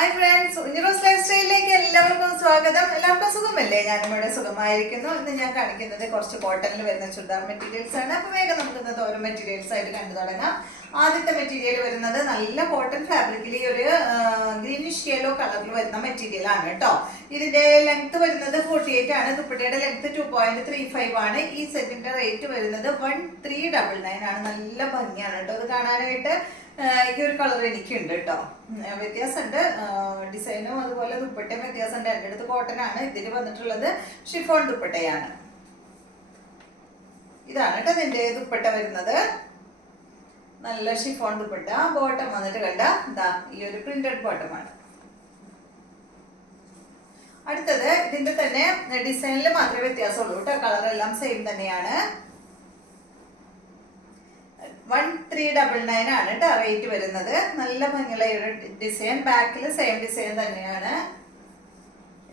Hi friends, ഉഞ്ഞിറോസ് life സ്റ്റൈലിലേക്ക് എല്ലാവർക്കും സ്വാഗതം. എല്ലാവർക്കും സുഖമല്ലേ? ഞാനും ഇവിടെ സുഖമായിരിക്കുന്നു. ഇന്ന് ഞാൻ കാണിക്കുന്നത് കുറച്ച് കോട്ടണിൽ വരുന്ന ചുരിദാർ മെറ്റീരിയൽസ് ആണ്. അപ്പോൾ വേഗം നമുക്ക് ഇന്നത്തെ ഓരോ മെറ്റീരിയൽസ് ആയിട്ട് കണ്ടു തുടങ്ങാം. ആദ്യത്തെ മെറ്റീരിയൽ വരുന്നത് നല്ല കോട്ടൺ ഫാബ്രിക്കിൽ ഒരു ഗ്രീനിഷ് യെല്ലോ കളറിൽ വരുന്ന മെറ്റീരിയൽ ആണ് കേട്ടോ. ഇതിന്റെ ലെങ്ത് വരുന്നത് 48 ആണ്. ദുപ്പട്ടയുടെ ലെങ്ത് 2.35 ആണ്. ഈ സെറ്റിന്റെ റേറ്റ് വരുന്നത് 1399 ആണ്. നല്ല ഭംഗിയാണ് കേട്ടോ ഇത് കാണാനായിട്ട്. ഈ ഒരു കളർ എനിക്കുണ്ട് കേട്ടോ. വ്യത്യാസമുണ്ട്, ഡിസൈനും അതുപോലെ ദുപ്പട്ടയും വ്യത്യാസമുണ്ട്. എൻ്റെ അടുത്ത് കോട്ടൺ ആണ്. ഇതിന് വന്നിട്ടുള്ളത് ഷിഫോൺ ദുപ്പട്ടയാണ്. ഇതാണ് കേട്ടോ ഇതിന്റെ ദുപ്പട്ട വരുന്നത്. നല്ല ഷിഫോൺ ദുപ്പട്ട. ബോട്ടം വന്നിട്ട് കണ്ട ഇതാ ഈ ഒരു പ്രിന്റഡ് ബോട്ടമാണ്. അടുത്തത് ഇതിന്റെ തന്നെ ഡിസൈനിൽ മാത്രമേ വ്യത്യാസമുള്ളൂ കേട്ടോ. കളർ എല്ലാം സെയിം തന്നെയാണ്. 1399 ആണ് കേട്ടോ റേറ്റ് വരുന്നത്. നല്ല ഭംഗിയുള്ള ഡിസൈൻ. ബാക്കിൽ സെയിം ഡിസൈൻ തന്നെയാണ്.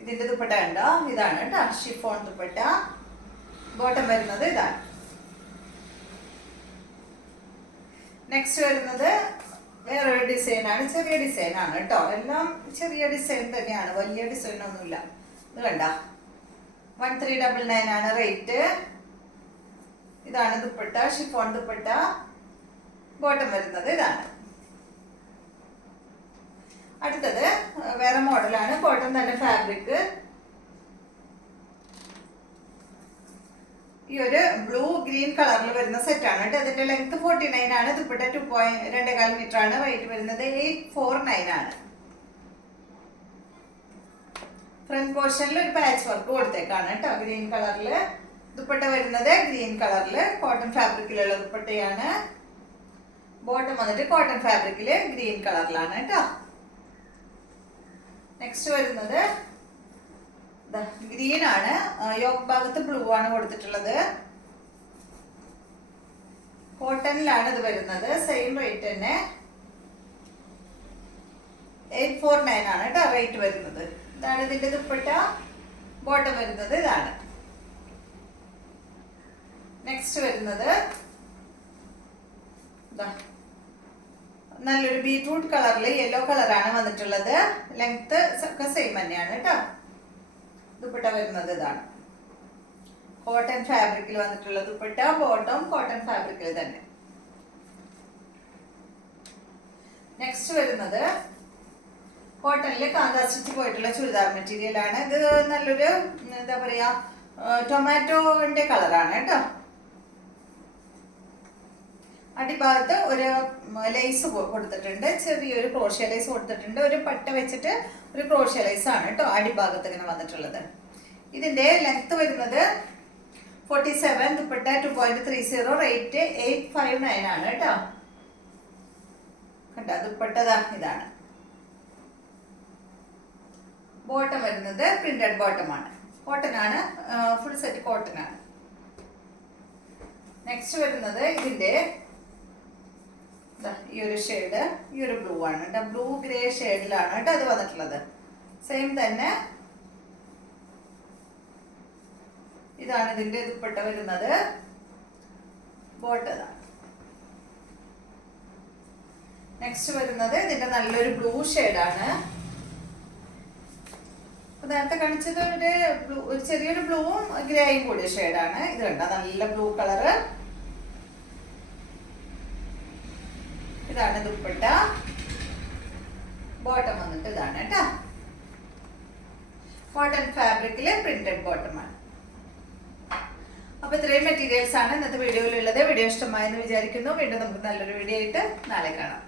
ഇതിന്റെ ദുപ്പട്ട ഉണ്ടോ? ഇതാണ് കേട്ടോ ഷിഫോൺ ദുപ്പട്ട. ബോട്ടം വരുന്നത് ഇതാണ്. നെക്സ്റ്റ് വരുന്നത് വേറൊരു ഡിസൈനാണ്. ചെറിയ ഡിസൈനാണ് കേട്ടോ. എല്ലാം ചെറിയ ഡിസൈൻ തന്നെയാണ്, വലിയ ഡിസൈൻ ഒന്നുമില്ല. ഇത് കണ്ട 1399 ആണ് റേറ്റ്. ഇതാണ് ദുപ്പട്ട, ഷിഫോൺ ദുപ്പട്ട. ബോട്ടം വരുന്നത് ഇതാണ്. അടുത്തത് വേറെ മോഡലാണ്. കോട്ടൺ തന്നെ ഫാബ്രിക്. ഈ ഒരു ബ്ലൂ ഗ്രീൻ കളറിൽ വരുന്ന സെറ്റാണ് കേട്ടോ. അതിന്റെ ലെങ്ത് 49 ആണ്. ദുപ്പട്ട 2.5 മീറ്റർ ആണ്. റേറ്റ് വരുന്നത് 849 ആണ്. ഫ്രണ്ട് പോർഷനിൽ ഒരു പാച്ച് വർക്ക് കൊടുത്തേക്കാണ് കേട്ടോ ഗ്രീൻ കളറിൽ. ദുപ്പട്ട വരുന്നത് ഗ്രീൻ കളറിൽ കോട്ടൺ ഫാബ്രിക്കിലുള്ള ദുപ്പട്ടയാണ്. ബോട്ടം വന്നിട്ട് കോട്ടൺ ഫാബ്രിക്കില് ഗ്രീൻ കളറിലാണ് കേട്ടോ. നെക്സ്റ്റ് വരുന്നത് ഗ്രീൻ ആണ്. യോക്ക് ഭാഗത്ത് ബ്ലൂ ആണ് കൊടുത്തിട്ടുള്ളത്. കോട്ടണിലാണ് ഇത് വരുന്നത്. സെയിം റേറ്റ് തന്നെ 849 ആണ് കേട്ടോ റേറ്റ് വരുന്നത്. ഇതാണ് ഇതിന്റെ ദുപ്പട്ട. ബോട്ടം വരുന്നത് ഇതാണ്. നെക്സ്റ്റ് വരുന്നത് നല്ലൊരു ബീട്രൂട്ട് കളറിൽ യെല്ലോ കളറാണ് വന്നിട്ടുള്ളത്. ലെങ്ത് ഒക്കെ സെയിം തന്നെയാണ് കേട്ടോ. ദുപ്പട്ട വരുന്നത് ഇതാണ്. കോട്ടൺ ഫാബ്രിക്കിൽ വന്നിട്ടുള്ള ദുപ്പട്ട. ബോട്ടം കോട്ടൺ ഫാബ്രിക്കിൽ തന്നെ. നെക്സ്റ്റ് വരുന്നത് കോട്ടണില് കാന്താ സ്റ്റിച്ച് പോയിട്ടുള്ള ചുരിദാർ മെറ്റീരിയൽ ആണ്. ഇത് നല്ലൊരു എന്താ പറയാ ടൊമാറ്റോന്റെ കളറാണ് കേട്ടോ. അടിഭാഗത്ത് ഒരു ലേസ് കൊടുത്തിട്ടുണ്ട്. ചെറിയൊരു ക്രോഷ്യ ലൈസ് കൊടുത്തിട്ടുണ്ട്. ഒരു പട്ട വെച്ചിട്ട് ഒരു ക്രോഷ്യ ലൈസ് ആണ് കേട്ടോ അടിഭാഗത്ത് ഇങ്ങനെ വന്നിട്ടുള്ളത്. ഇതിന്റെ ലെങ്ത് വരുന്നത് 47. ദുപ്പട്ട 2.30. റേറ്റ് 859 ആണ് കേട്ടോ. കണ്ട ദുപ്പട്ട ഇതാണ്. ബോട്ടം വരുന്നത് പ്രിന്റഡ് ബോട്ടമാണ്. കോട്ടൺ ആണ്. ഫുൾ സെറ്റ് കോട്ടൺ ആണ്. നെക്സ്റ്റ് വരുന്നത് ഇതിന്റെ ഈ ഒരു ഷെയ്ഡ്, ഈ ഒരു ബ്ലൂ ആണ് കേട്ടോ. ബ്ലൂ ഗ്രേ ഷെയ്ഡിലാണ് കേട്ടോ അത് വന്നിട്ടുള്ളത്. സെയിം തന്നെ. ഇതാണ് ഇതിന്റെ ദുപ്പട്ട വരുന്നത്. ബോട്ടം. നെക്സ്റ്റ് വരുന്നത് ഇതിന്റെ നല്ലൊരു ബ്ലൂ ഷെയ്ഡാണ്. നേരത്തെ കാണിച്ചത് ഒരു ചെറിയൊരു ബ്ലൂവും ഗ്രേയും കൂടിയ ഷെയ്ഡാണ്. ഇത് കണ്ട നല്ല ബ്ലൂ കളറ്. ഇതാണ് ദുപ്പട്ട. ബോട്ടം വന്നിട്ട് ഇതാണ് കേട്ടോ. കോട്ടൺ ഫാബ്രിക്കില് പ്രിന്റഡ് ബോട്ടമാണ്. അപ്പൊ ഇത്രയും മെറ്റീരിയൽസ് ആണ് ഇന്നത്തെ വീഡിയോയിലുള്ളത്. വീഡിയോ ഇഷ്ടമായെന്ന് വിചാരിക്കുന്നു. വീണ്ടും നമുക്ക് നല്ലൊരു വീഡിയോ ആയിട്ട് നാളെ കാണാം.